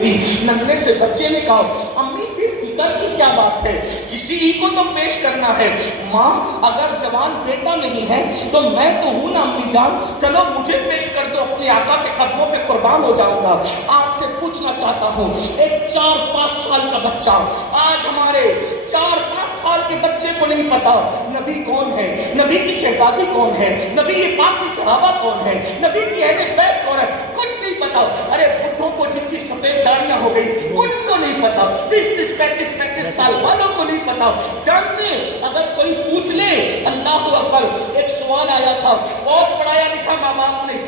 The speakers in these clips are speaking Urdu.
ننھے سے بچے نے کہا امی پھر فکر کی کیا بات ہے، اسی ہی کو تو پیش کرنا ہے۔ ماں اگر جوان بیٹا نہیں ہے تو میں تو ہوں نا امی جان، چلو مجھے پیش کر دو، اپنے آقا کے قدموں پہ قربان ہو جاؤں گا۔ آپ سے پوچھنا چاہتا ہوں، ایک 4-5 سال کا بچہ، آج ہمارے 4-5 سال کے بچے کو نہیں پتا نبی کون ہے، نبی کی شہزادی کون ہے، نبی یہ پاک کی صحابہ کون ہے، نبی کی اہل بیت کون ہے، کچھ نہیں پتا۔ ارے بڈھوں کو جن کی سفید داڑیاں ہو گئی ان کو نہیں پتا، 30-35 سال والوں کو نہیں پتا۔ جانتے اگر کوئی پوچھ لے، اللہ اکبر، ایک سوال آیا تھا، بہت پڑھایا لکھا ماں باپ نے،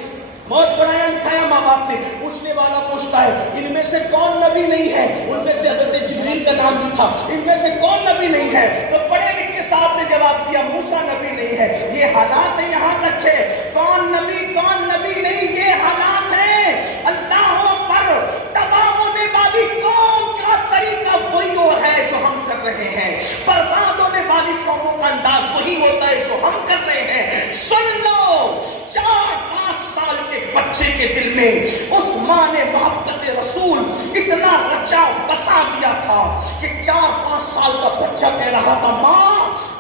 بہت پڑھایا لکھایا ماں باپ نے، پوچھنے والا پوچھتا ہے ان میں سے کون نبی نہیں ہے، ان میں سے حضرت جبریل کا نام بھی تھا، ان میں سے کون نبی نہیں ہے، تو پڑھے لکھے صاحب نے جواب دیا موسیٰ نبی نہیں ہے۔ یہ حالات یہاں تک ہے، کون نبی نہیں، یہ حالات ہیں۔ اللہ اکبر، تباہ ہونے والی قوم کا طریقہ وہی اور ہے جو ہم کر رہے ہیں، برباد ہونے والی قوموں کا انداز وہی ہوتا ہے جو ہم کر رہے ہیں۔ سن لو، 4-5 سال کے بچے کے دل میں اس ماں نے محبت رسول اتنا رچا بسا دیا تھا کہ 4-5 سال کا بچہ کہہ رہا تھا ماں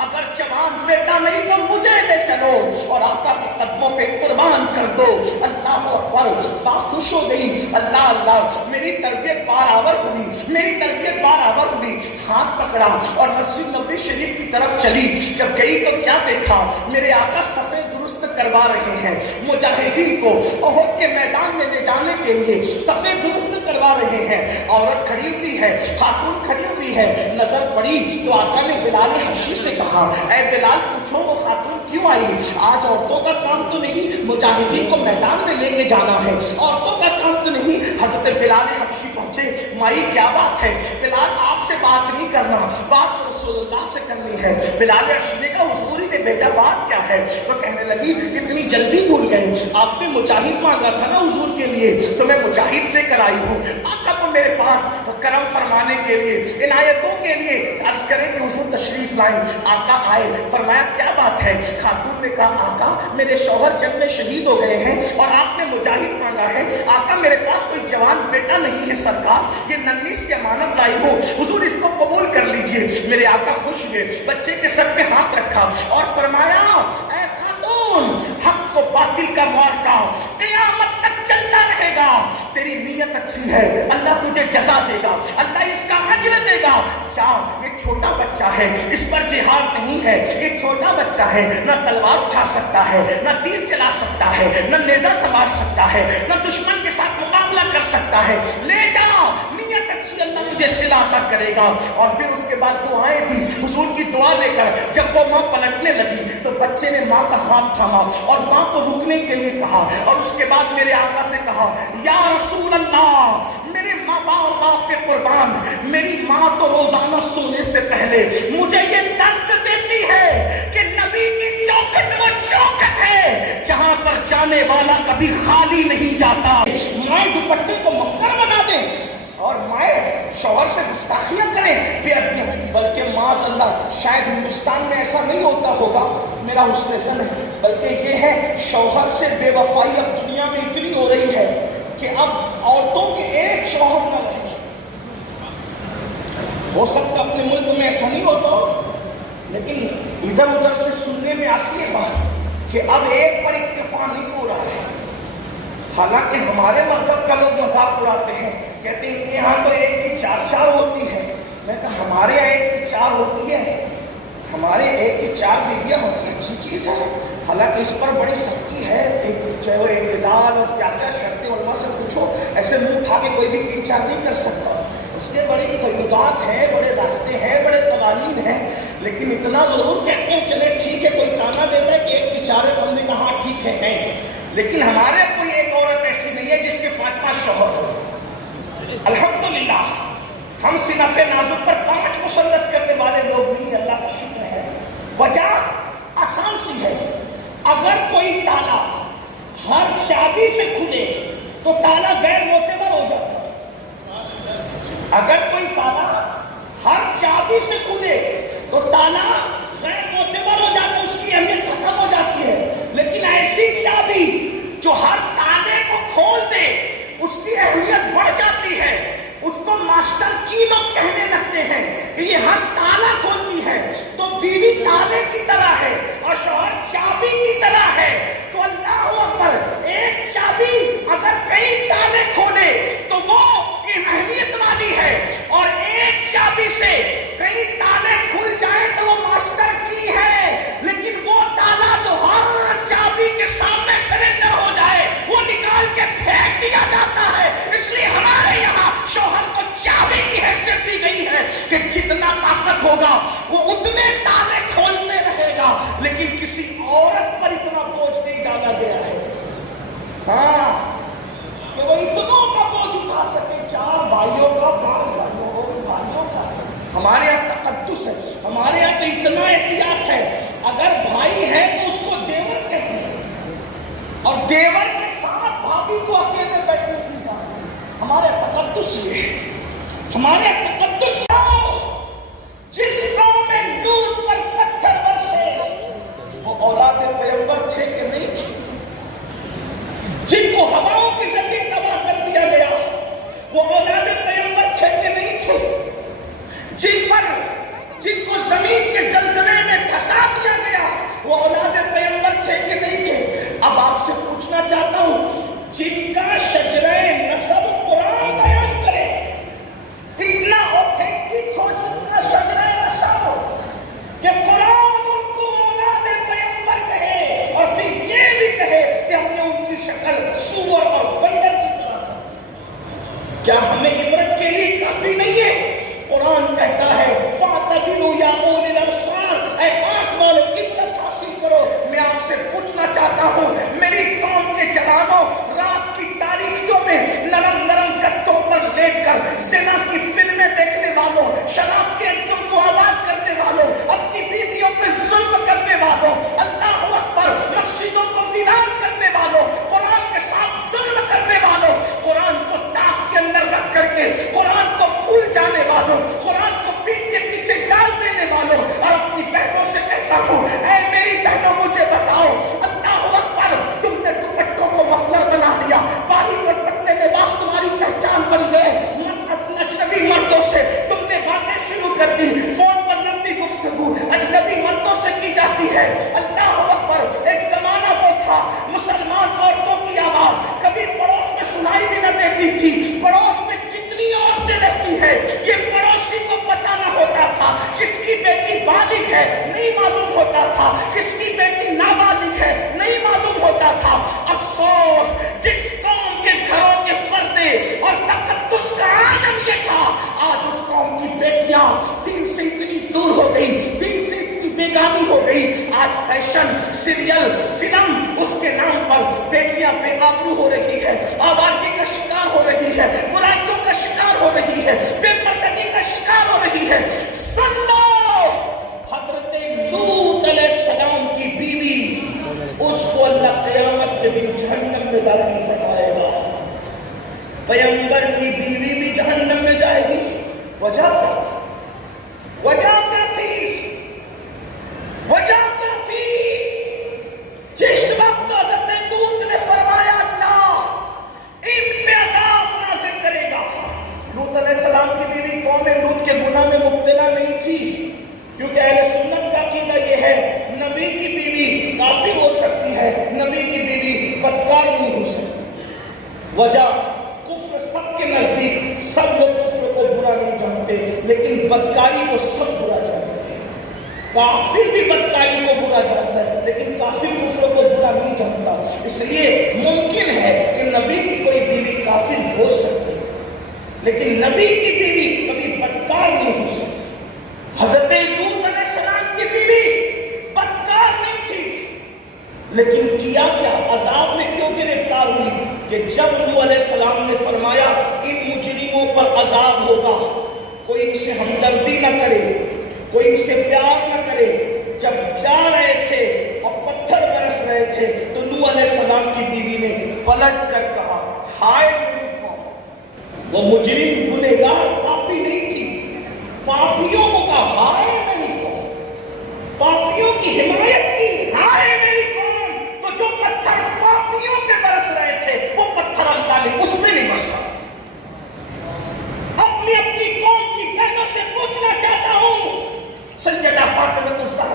اگر جوان بیٹا نہیں تو مجھے لے چلو اور آقا کے قدموں پہ قربان کر دو۔ اللہ اکبر، ماں خوش ہو گئی، اللہ اللہ، میری تربیت برابر ہوئی، میری تربیت برابر ہوئی، ہاتھ پکڑا اور مسجد نبوی شریف کی طرف چلی۔ جب گئی تو کیا دیکھا، میرے آقا صفے درست کروا رہے ہیں، مجاہدین کو احد کے میدان میں لے جانے کے لیے صفے درست کروا رہے ہیں۔ عورت کھڑی ہوئی ہے، خاتون کھڑی ہوئی ہے، نظر پڑی تو آقا نے بلال حبشی سے کہا اے بلال پوچھو وہ خاتون کیوں آئی، آج عورتوں کا کام تو نہیں مجاہدین کو میدان میں لے کے جانا ہے، عورتوں کا کام تو نہیں۔ حضرت بلال حبشی پہنچے، مائی کیا بات ہے، بلال آپ سے بات نہیں کرنا، بات تو رسول اللہ سے کرنی ہے۔ بلال حبشی نے کہا حضور ہی نے بھیجا، بات کیا ہے؟ تو کہنے لگی اتنی جلدی بھول گئے، آپ نے مجاہد مانگا تھا نا حضور کے لیے تو میں مجاہد لے کر آئی ہوں، آقا کو میرے پاس کرم فرمانے کے لیے، عنایتوں کے لیے عرض کریں کہ حضور تشریف لائیں۔ آقا آئے، فرمایا کیا بات ہے؟ خاتون نے کہا آقا میرے شوہر جنگ میں شہید ہو گئے ہیں اور آپ نے مجاہد مانگا ہے، آقا میرے پاس کوئی جوان بیٹا نہیں ہے سرکار، یہ ننھی سی امانت لائی ہوں، حضور اس کو قبول کر لیجئے۔ میرے آقا خوش ہوئے، بچے کے سر پہ ہاتھ رکھا اور فرمایا اے خاتون، حق و باطل کا معرکہ قیامت تک چلتا رہے گا، تیری نیت اچھی ہے، اللہ تجھے جزا دے گا، اللہ اس کا اجر دے گا۔ جا، یہ چھوٹا بچہ ہے، اس پر جہاد نہیں ہے، یہ چھوٹا بچہ ہے، نہ تلوار اٹھا سکتا ہے، نہ تیر چلا سکتا ہے، نہ نیزہ سنبھال سکتا ہے، نہ دشمن کے ساتھ مقابلہ کر سکتا ہے، لے جا، نیت اچھی، اللہ تجھے صلہ عطا کرے گا۔ اور پھر اس کے بعد دعائیں دی، حضور کی دعا لے کر جب وہ ماں پلٹنے لگی تو بچے نے ماں کا ہاتھ تھاما اور ماں کو رکنے کے لیے کہا، اور اس کے بعد میرے آقا سے کہا یا رسول اللہ، میرے ماں باپ کے قربان، میری ماں تو روزانہ سونے سے پہلے مجھے یہ درس دیتی ہے کہ نبی کی چوکھٹ وہ چوکھٹ ہے جہاں پر جانے والا کبھی خالی نہیں جاتا۔ مائیں دوپٹے کو مفخر بنا دیں اور مائیں شوہر سے گستاخیاں کریں، بے ادبیاں، بلکہ معاذ اللہ شاید ہندوستان میں ایسا نہیں ہوتا ہوگا، میرا حسن ظن ہے، بلکہ یہ ہے شوہر سے بے وفائی اب دنیا میں اتنی ہو رہی ہے کہ اب عورتوں کے ایک شوہر نہ رہے۔ ہو سکتا اپنے ملک میں ایسا نہیں ہوتا ہو، لیکن ادھر ادھر سے سننے میں آتی ہے بات کہ اب ایک پر اکتفا نہیں ہو رہا ہے۔ حالانکہ ہمارے مذہب کا لوگ مذاق اڑاتے ہیں، کہتے ہیں ان کے یہاں تو ایک کی 4 ہوتی ہے۔ میں کہا ہمارے یہاں ایک کی 4 ہوتی ہے، ہمارے ایک کی 4 بیویاں ہوتی ہے، اچھی چیز ہے، حالانکہ اس پر بڑی سختی ہے، چاہے وہ اعتدال اور کیا کیا شرطیں، علماء سے پوچھو، ایسے منہ اٹھا کے کوئی بھی 3-4 نہیں کر سکتا، اس کے بڑی قیودات ہیں، بڑے راستے ہیں، بڑے قوانین ہیں، لیکن اتنا ضرور کہتے ہیں چلے ٹھیک ہے، کوئی تانا دیتا ہے کہ ایک کی 4 ہے تو ہم نے کہا ٹھیک ہے نہیں، لیکن ہمارے کوئی ایک عورت ایسی نہیں ہے جس کے 5 شوہر ہو۔ الحمدللہ ہم صنف نازک پر 5 مسلط کرنے والے لوگ نہیں، اللہ کا شکر ہے۔ وجہ آسان سی ہے، اگر کوئی تالا ہر چابی سے کھلے تو تالا غیر معتبر ہو جاتا ہے، اگر کوئی تالا ہر چابی سے کھلے تو تالا غیر معتبر ہو جاتا ہے، اس کی اہمیت ختم ہو جاتی ہے، لیکن ایسی چابی جو ہر تالے کو کھول دے اس کی اہمیت بڑھ جاتی ہے۔ ماسٹر کی لوگ کہنے لگتے ہیں کہ یہ ہر تالا کھولتی ہے، تو بیوی تالے کی طرح ہے اور شوہر چابی کی طرح ہے. تو اللہ اکبر، ایک چابی اگر کئی تالے کھولے تو وہ اہمیت والی ہے، اور ایک چابی سے کئی تالے کھل جائیں تو وہ ماسٹر کی ہے. لیکن وہ تالا جو ہر چابی کے سامنے سرنڈر ہو جائے وہ نکال کے پھینک دیا جاتا ہے. اس لیے ہمارے یہاں شوہر کو چابی کی حیثیت دی گئی ہے کہ جتنا طاقت ہوگا وہ اتنے تالے کھولتے رہے گا، لیکن کسی عورت پر اتنا بوجھ نہیں ڈالا گیا ہے ہاں کہ وہ اتنوں کا بوجھ اٹھا سکے. 4 بھائیوں کا 5 بھائیوں کا. ہمارے یہاں تقدس ہے، ہمارے یہاں تو اتنا احتیاط ہے، اگر بھائی ہے تو اس کو دیور کہتے ہیں، اور دیور کے ساتھ بھابھی کو اکیلے بیٹھنے کی اجازت. ہمارے تقدس یہ ہے، ہمارے تقدس. جس قوم میں لوط پر پتھر برسے وہ اولاد پیغمبر تھے کہ نہیں تھے؟ جن کو ہواؤں کے ذریعے تباہ کر دیا گیا وہ اولاد پیغمبر تھے کہ نہیں تھے؟ جن کو زمین کے زلزلے میں دھسا دیا گیا وہ اولاد پیغمبر تھے کہ نہیں تھے؟ اب آپ سے پوچھنا چاہتا ہوں، جن کا شجرہ نسب قرآن بیان کرے، اتنا اوتھینٹک ہو جن کا شجرہ نسب کہ قرآن ان کو اولاد پیغمبر کہے، اور پھر یہ بھی کہے کہ ہم نے ان کی شکل سور اور بندر کی طرح. کیا ہمیں عبرت کے لیے کافی نہیں ہے؟ قرآن کہتا ہے فَاعْتَبِرُوا يَا أُولِي الْأَبْصَارِ، اے آنکھ والو عبرت حاصل کرو. میں آپ سے پوچھنا چاہتا ہوں، میری قوم کے جوانوں، رات کی تاریکیوں میں نرم نرم گدوں پر لیٹ کر زنا کی فلمیں دیکھنے والوں، شراب کے اڈوں کو آباد کرنے والوں، اپنی بیویوں پہ ظلم کرنے والوں، اللہ اکبر، مسجدوں کو ویران کرنے والوں، قرآن کے ساتھ ظلم کرنے والوں، قرآن کو تاک کے اندر رکھ کر کے قرآن کو بھول جانے والوں، قرآن کو پیٹ کے پیچھے ڈال دینے والوں، اور اپنی بہنوں سے کہتا ہوں، اے میری بہنوں مجھے بتاؤ، اللہ اکبر، تم نے دوپٹوں کو مفلر بنا لیا، باریک اور پتلے لباس تمہاری پہچان بن گئے، اجنبی مردوں سے تم نے باتیں شروع کر دی، فون پر لمبی گفتگو اجنبی مردوں سے کی جاتی ہے. اللہ اکبر، ایک زمانہ وہ تھا مسلمان عورتوں کی آواز کبھی پڑوس میں سنائی بھی نہ دیتی تھی. پڑوس میں کتنی عورتیں رہتی ہے یہ پڑوسی کو پتہ نہ ہوتا تھا. کس کی بیٹی بالغ ہے نہیں معلوم ہوتا تھا، کس کی بیٹی نابالغ ہے نہیں معلوم ہوتا تھا. افسوس، جس قوم کے گھروں کے پردے اور تقدس کا عالم یہ تھا، آج اس قوم کی بیٹیاں دین سے اتنی دور ہو گئی، دین سے اتنی بیگانی ہو گئی. آج فیشن، سیریل، فلم، اس کے نام پر بیٹیاں بے آبرو ہو رہی ہے، آوارگی کا شکار ہو رہی ہے، برائیوں کا شکار ہو رہی ہے، بے پردگی کا شکار ہو رہی ہے. سن لو، حضرت لوط علیہ السلام کی بیوی، اس کو اللہ قیامت کے دن جہنم میں داخل فرمائے گا. پیغمبر کی بیوی بھی جہنم میں جائے گی. وجہ کیا تھی؟ وجہ کیا تھی؟ وجہ کیا تھی؟ جس وقت حضرت لوط نے فرمایا اللہ ان پہ عذاب نازل کرے گا. لوط علیہ السلام کی بیوی قوم لوط کے گناہ میں مبتلا نہیں تھی، کیونکہ اہل سنت کا عقیدہ یہ ہے نبی کی بیوی کافر ہو سکتی ہے، نبی کی بیوی بدکار نہیں ہو سکتی. وجہ کفر، سب کے نزدیک سب لوگ کفر کو برا نہیں جانتے، لیکن بدکاری کو سب برا جانتے ہیں. کافر بھی بدکاری کو برا جانتا ہے، لیکن کافر کفر کو برا نہیں جانتا. اس لیے ممکن ہے کہ نبی کی کوئی بیوی کافر ہو سکتی ہے، لیکن نبی کی بیوی کبھی بدکار نہیں ہو سکتی. حضرت لوط علیہ السلام کی بیوی بدکار نہیں تھی، لیکن کیا کیا؟ عذاب میں کیوں گرفتار ہوئی؟ کہ جب نوح علیہ السلام نے فرمایا ان مجرموں پر عذاب ہوگا، کوئی ان سے ہمدردی نہ کرے، کوئی ان سے پیار نہ کرے. جب جا رہے تھے اور پتھر برس رہے تھے تو نوح علیہ السلام کی بیوی نے پلٹ کر کہا ہائے میری قوم. وہ مجرم گنہگار پاپی نہیں تھی، پاپیوں کو کہا ہائے میری قوم، پاپیوں کی حمایت کی ہائے میری قوم. تو جو پتھر پاپیوں پہ برس رہے تھے وہ پتھر اللہ نے اس میں نہیں برسا. اپنی